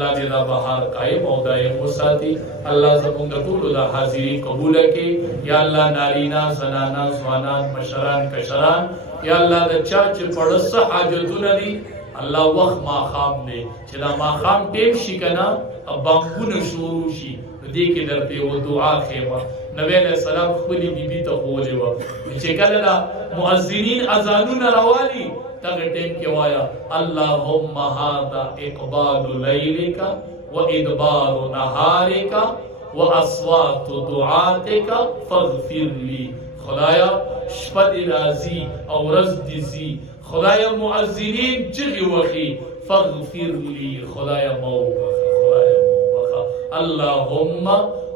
الله دې دا بهار قائم او دائم وساتي. الله زموږ د ټولو د حاضري قبول کړي. یا الله نارینا زنانا ځوانان مشران کشران یا الله د چا چې پړس حاجتونه دي الله وخت ماښام دی چې دا ماښام ټیم شي کنه بانګونه شروع شي دې کې درته و دعا خېمه نبی علیہ السلام خپل بیبي ته خولې و چې کله دا مؤذنین اذانونه راوالي تغه ټیم کې وایا اللهم هذا اقبال لیلک وادبار نهارک واصوات دعاتک فاغفر لي. خدایا شپه دې راځي او ورځ دې ځي خدایا مؤذنین چغې وخي فاغفر لي خدایا موبخه خدایا موبخه. اللهم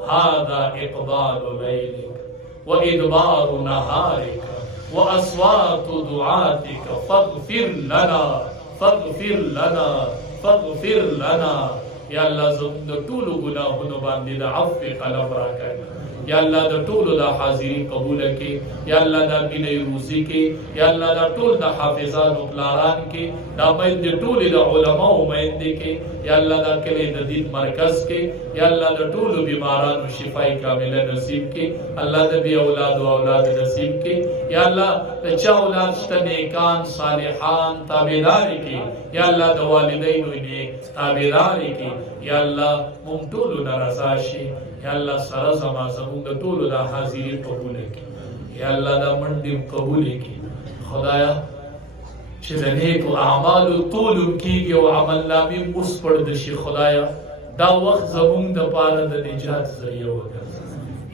هذا اقبال ليلك وادبار نهارك واصوات دعاتك فاغفر لنا فاغفر لنا فاغفر لنا. یا الله زموږ د ټولو ګناهونو باندې د عفو قلم راکړه. یا الله د ټولو د حاضري قبول کړي. یا الله د مینې روزي کړي. یا الله د ټول د حافظانو پلاران کې دا مې د ټولو د علماو مېندې کې یا الله د کلی د دین مرکز کې یا الله د ټولو بیمارانو شفای کامله نصیب کې. الله د بی اولاد او اولاد نصیب کې. یا الله د چا اولاد شته نیکان صالحان تابعداري کې یا الله د والدینو نیک تابعداري کې. یا الله مونږ ټولو ناراضه شي. یا الله سره زما زموږ د ټولو د حاضري قبول کړي. یا الله دا منډې قبول کړي. خدایا چې د نیکو اعمالو طول کېږي او عمل نامې اوس پړد شي خدایا دا وخت زموږ د پاره د نجات ذریعه وګرځي.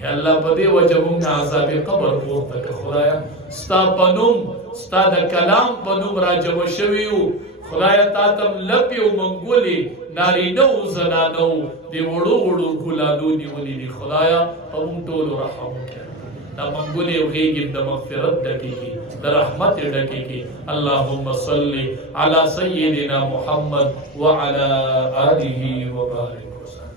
یا الله په دې وجه موږ عذاب قبر پورته کړه. خدایا ستا په نوم ستا د کلام په نوم راجمع شوي یو خدایا تا تم لپې او منګولې نارینه او زنانه و د وړو وړو ګلانو نیولې دي. خدایا په موږ ټولو رحم وکړه. دا منګولې او غېږې د مغفرت ډکېږي د رحمت ډکېږي. اللهم صل علی سیدنا محمد وعلى آله وبارک وسلم.